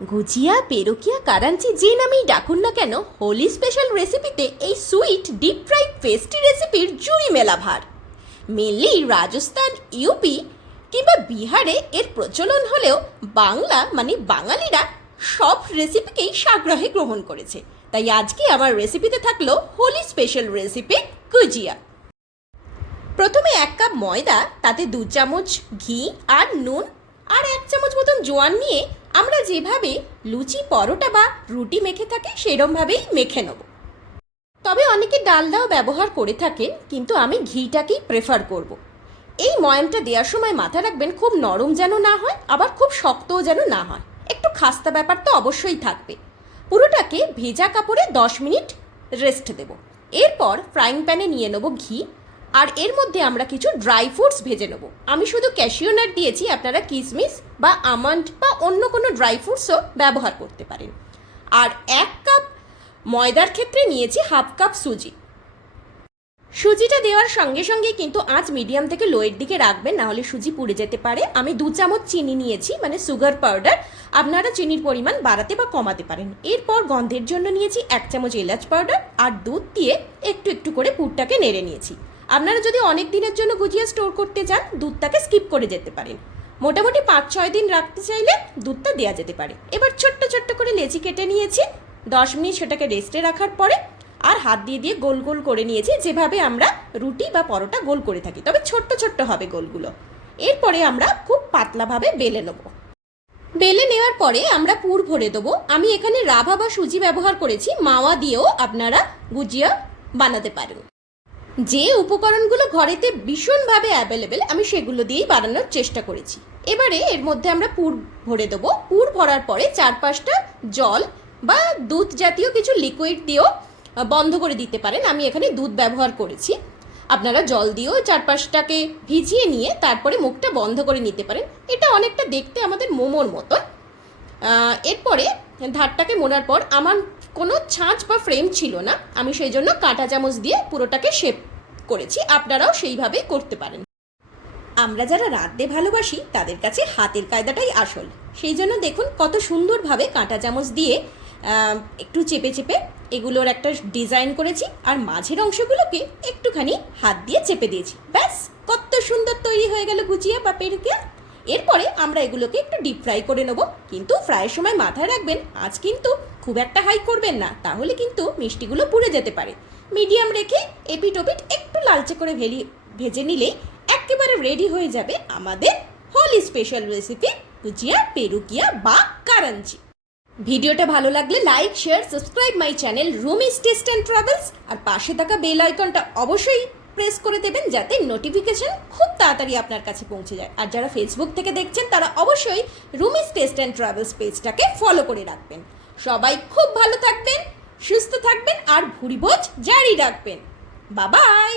গুজিয়া পেরোকিয়া, কারাঞ্চি, যে নামেই ডাকুন না কেন, হোলি স্পেশাল রেসিপিতে এই সুইট ডিপ ফ্রাইড পেস্টি রেসিপির জুড়ি মেলা ভার মেনলি রাজস্থান ইউপি কিংবা বিহারে এর প্রচলন হলেও বাংলা মানে বাঙালিরা সব রেসিপিকেই সাগ্রহে গ্রহণ করেছে। তাই আজকে আমার রেসিপিতে থাকল হোলি স্পেশাল রেসিপি গুজিয়া। প্রথমে এক কাপ ময়দা, তাতে দু চামচ ঘি আর নুন আর এক চামচ মতন জোয়ান নিয়ে আমরা যেভাবে লুচি, পরোটা বা রুটি মেখে থাকি, সেরমভাবেই মেখে নেব। তবে অনেকে ডালদাও ব্যবহার করে থাকেন, কিন্তু আমি ঘিটাকেই প্রেফার করব। এই ময়ামটা দেওয়ার সময় মাথা রাখবেন, খুব নরম যেন না হয়, আবার খুব শক্তও যেন না হয়। একটু খাস্তা ব্যাপার তো অবশ্যই থাকবে। পুরোটাকে ভেজা কাপড়ে দশ মিনিট রেস্ট দেব। এরপর ফ্রাইং প্যানে নিয়ে নেব ঘি আর এর মধ্যে আমরা কিছু ড্রাই ফ্রুটস ভেজে নেব। আমি শুধু ক্যাশিও নাট দিয়েছি, আপনারা কিসমিস বা আমন্ড বা অন্য কোনো ড্রাই ফ্রুটসও ব্যবহার করতে পারেন। আর এক কাপ ময়দার ক্ষেত্রে নিয়েছি হাফ কাপ সুজি। সুজিটা দেওয়ার সঙ্গে সঙ্গে কিন্তু আঁচ মিডিয়াম থেকে লোয়ের দিকে রাখবেন, নাহলে সুজি পুড়ে যেতে পারে। আমি দু চামচ চিনি নিয়েছি মানে সুগার পাউডার আপনারা চিনির পরিমাণ বাড়াতে বা কমাতে পারেন। এরপর গন্ধের জন্য নিয়েছি এক চামচ এলাচ পাউডার আর দুধ দিয়ে একটু একটু করে পুরটাকে নেড়ে নিয়েছি। আপনারা যদি অনেক দিনের জন্য গুজিয়া স্টোর করতে চান, দুধটাকে স্কিপ করে যেতে পারেন। মোটামুটি পাঁচ, ছয় দিন রাখতে চাইলে দুধটা দেওয়া যেতে পারে। এবার ছোট্ট ছোট্ট করে লেচি কেটে নিয়েছি। দশ মিনিট সেটাকে রেস্টে রাখার পরে আর হাত দিয়ে দিয়ে গোল গোল করে নিয়েছি, যেভাবে আমরা রুটি বা পরোটা গোল করে থাকি। তবে ছোট্ট ছোট্ট হবে গোলগুলো। এরপরে আমরা খুব পাতলাভাবে বেলে নেব। বেলে নেওয়ার পরে আমরা পুর ভরে দেবো। আমি এখানে রাভা বা সুজি ব্যবহার করেছি। মাওয়া দিয়েও আপনারা গুজিয়া বানাতে পারেন। যে উপকরণগুলো ঘরেতে ভীষণভাবে অ্যাভেলেবেল আমি সেগুলো দিয়েই বানানোর চেষ্টা করেছি। এবারে এর মধ্যে আমরা পুর ভরে দেবো। পুর ভরার পরে চার পাঁচটা জল বা দুধ জাতীয় কিছু লিকুইড দিয়েও বন্ধ করে দিতে পারেন। আমি এখানে দুধ ব্যবহার করেছি। আপনারা জল দিয়েও চার পাঁচটাকে ভিজিয়ে নিয়ে তারপরে মুখটা বন্ধ করে নিতে পারেন। এটা অনেকটা দেখতে আমাদের মোমোর মতন। এরপরে ধারটাকে মোড়ার পর আমার কোনো ছাঁচ বা ফ্রেম ছিল না। আমি সেই জন্য কাঁটা চামচ দিয়ে পুরোটাকে শেপ করেছি। আপনারাও সেইভাবে করতে পারেন। আমরা যারা রাঁধতে ভালোবাসি, তাদের কাছে হাতের কায়দাটাই আসল। সেই জন্য দেখুন কত সুন্দরভাবে কাঁটা চামচ দিয়ে একটু চেপে চেপে এগুলোর একটা ডিজাইন করেছি আর মাঝের অংশগুলোকে একটুখানি হাত দিয়ে চেপে দিয়েছি। ব্যাস, কত সুন্দর তৈরি হয়ে গেল গুজিয়া বা পেরুকিয়া এরপরে আমরা এগুলোকে একটু ডিপ ফ্রাই করে নেব। কিন্তু ফ্রাইয়ের সময় মাথায় রাখবেন, আজ কিন্তু খুব একটা হাই করবেন না, তাহলে কিন্তু মিষ্টিগুলো পুড়ে যেতে পারে। মিডিয়াম রেখে এপিট ওপিট একটু লালচে করে ভেলি ভেজে নিলেই একেবারে রেডি হয়ে যাবে আমাদের হোলি স্পেশাল রেসিপি গুজিয়া পেরুকিয়া বা কারাঞ্চি ভিডিওটা ভালো লাগলে like share subscribe my channel Rumi's taste and travels আর পাশে থাকা বেল আইকনটা অবশ্যই প্রেস করে দেবেন যাতে নোটিফিকেশন খুব তাড়াতাড়ি আপনার কাছে পৌঁছে যায়। আর যারা ফেসবুক থেকে দেখছেন, তারা অবশ্যই রুমিস টেস্ট অ্যান্ড ট্রাভেলস পেজটাকে ফলো করে রাখবেন। সবাই খুব ভালো থাকবেন, সুস্থ থাকবেন, আর ভুরিভোজ জারি রাখবেন। বাবাই